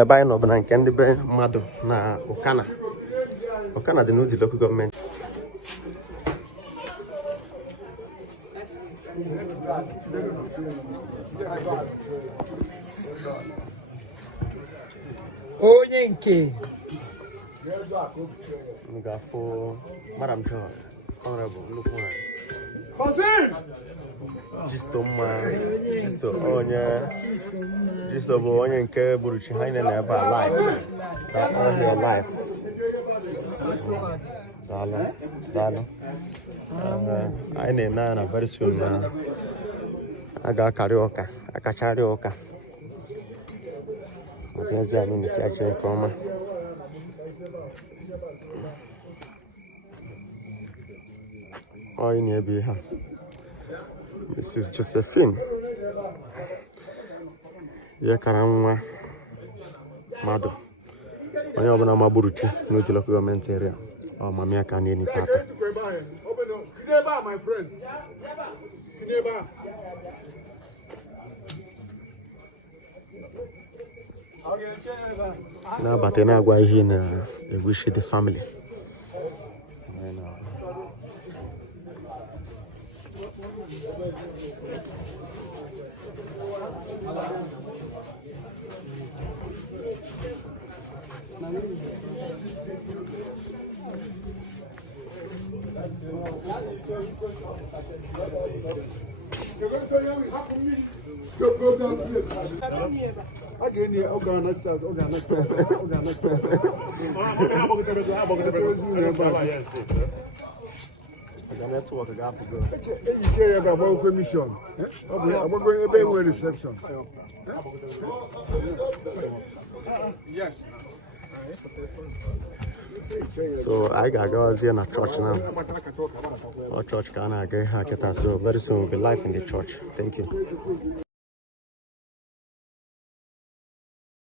ebe anyị nọ bụ na nke ndị be Madu na Ukana. Ukana dị n'ụdị local government. Onye nke m ga-afụ Madam John, Honorable nnukwu nwanyị. Jisto mma, Jisto bụ onye nke Gburuchi ha na ebe a live. Live. Daalụ. Anyị na-ene na very soon na a ga-akarị ụka, akacharị ụka. Ezi anyị na-esi achị nke ọma. Anyị na-ebe ha. Mrs. Josephine. Ya kara nwa Madu. Onye ọbụla ma Gburuchi n'otu local government area. Ọ mami aka na-eni tata. Na-abata na-agwa ihe na-egwushi the family. Yes. So I got girls here in a church now. Our church can I get so very soon we'll be live in the church. Thank you.